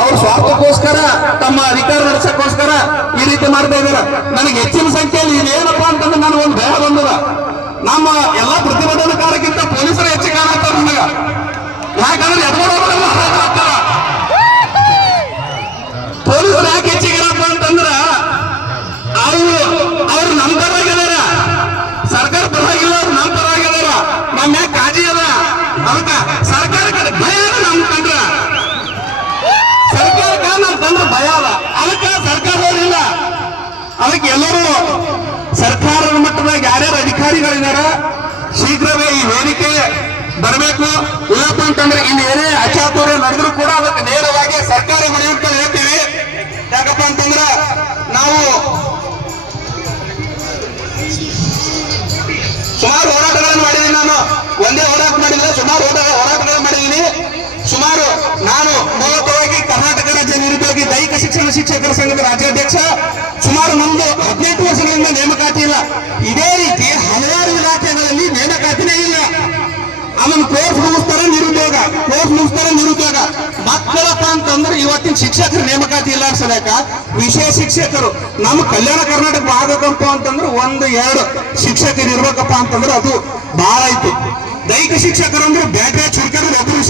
ಅವ್ರ ಸ್ವಾರ್ಥಕ್ಕೋಸ್ಕರ ತಮ್ಮ ಅಧಿಕಾರ ನಡೆಸಕ್ಕೋಸ್ಕರ ಈ ರೀತಿ ಮಾಡ್ತಾ ಇದಾರೆ. ನನಗೆ ಹೆಚ್ಚಿನ ಸಂಖ್ಯೆಯಲ್ಲಿ ಇದೇನಪ್ಪಾ ಅಂತಂದ್ರೆ ನನಗೆ ಒಂದು ಭಯ ಬಂದದ. ನಮ್ಮ ಎಲ್ಲಾ ಪ್ರತಿಭಟನಾಕಾರಕ್ಕಿಂತ ಪೊಲೀಸರು ಹೆಚ್ಚು ಕಾಣತ್ತಾರ ನನಗ. ಯಾಕಂದ್ರೆ ಪೊಲೀಸರು ಯಾಕೆ ಹೆಚ್ಚಿಗಿರಪ್ಪ ಅಂತಂದ್ರ ಅವ್ರು ನಮ್ಮ ಪರವಾಗಿದಾರ, ಸರ್ಕಾರ ಪರವಾಗಿಲ್ಲ, ಅವ್ರು ನಮ್ಮ ಪರವಾಗಿದಾರ, ನಮ್ಮ ಮ್ಯಾಗ ಕಾಜಿ ಅದ. ಅದಕ್ಕ ಸರ್ಕಾರಕ್ಕೆ ಭಯ ಅದ, ನಮ್ ತಂದ್ರ ಸರ್ಕಾರಕ್ಕೆ ನಮ್ ತಂದ್ರ ಭಯ ಅದ. ಅದಕ್ಕ ಸರ್ಕಾರದವರಿಲ್ಲ. ಅದಕ್ಕೆ ಎಲ್ಲರೂ ಸರ್ಕಾರದ ಮಟ್ಟದಾಗ ಯಾರ್ಯಾರು ಅಧಿಕಾರಿಗಳಿದಾರ ಶೀಘ್ರವೇ ಈ ವೇದಿಕೆ ಬರಬೇಕು. ಇಲ್ಲಪ್ಪ ಅಂತಂದ್ರೆ ಇನ್ನು ಏನೇ ಅಚಾತುರ್ಯ ನಡೆದ್ರು ಕೂಡ ಅದಕ್ಕೆ ನೇರವಾಗಿ ಸರ್ಕಾರಿ ಹೊಣೆಯುತ್ತ ಹೇಳ್ತೀವಿ. ಯಾಕಪ್ಪ ಅಂತಂದ್ರ ನಾವು ಸುಮಾರು ಹೋರಾಟಗಳನ್ನು ಮಾಡಿದ್ದೀನಿ. ನಾನು ಒಂದೇ ಹೋರಾಟ ಮಾಡಿಲ್ಲ, ಸುಮಾರು ಹೋರಾಟಗಳನ್ನು ಮಾಡಿದ್ದೀನಿ. ಸುಮಾರು ನಾನು ಮೂಲತವಾಗಿ ಕರ್ನಾಟಕ ರಾಜ್ಯ ನಿರುದ್ಯೋಗಿ ದೈಹಿಕ ಶಿಕ್ಷಣ ಶಿಕ್ಷಕರ ಸಂಘದ ರಾಜ್ಯಾಧ್ಯಕ್ಷ. ಸುಮಾರು ನಮ್ದು 18 ವರ್ಷಗಳಿಂದ ನೇಮಕಾತಿ ಇಲ್ಲ. ಇದೇ ರೀತಿ ಹಲವಾರು ಇಲಾಖೆಗಳಲ್ಲಿ ನೇಮಕಾತಿನೇ ಇಲ್ಲ. ಅವನ್ ಕೋರ್ಸ್ ಮುಗಿಸ್ತಾರ ನಿರುದ್ಯೋಗ, ಮಕ್ಕಳಪ್ಪ ಅಂತಂದ್ರೆ ಇವತ್ತಿನ ಶಿಕ್ಷಕರ ನೇಮಕಾತಿ ಇಲ್ಲ ಸಲಕ ವಿಷಯ ಶಿಕ್ಷಕರು ನಮ್ಮ ಕಲ್ಯಾಣ ಕರ್ನಾಟಕ ಆಗಬೇಕಪ್ಪ ಅಂತಂದ್ರೆ 1-2 ಶಿಕ್ಷಕರು ಇರ್ಬೇಕಪ್ಪ ಅಂತಂದ್ರೆ ಅದು ಬಹಳ ಐತಿ. ದೈಹಿಕ ಶಿಕ್ಷಕರು ಅಂದ್ರೆ ಬ್ಯಾಟ್ರಿ ಚುರುಕರು ಒಬ್ಬರು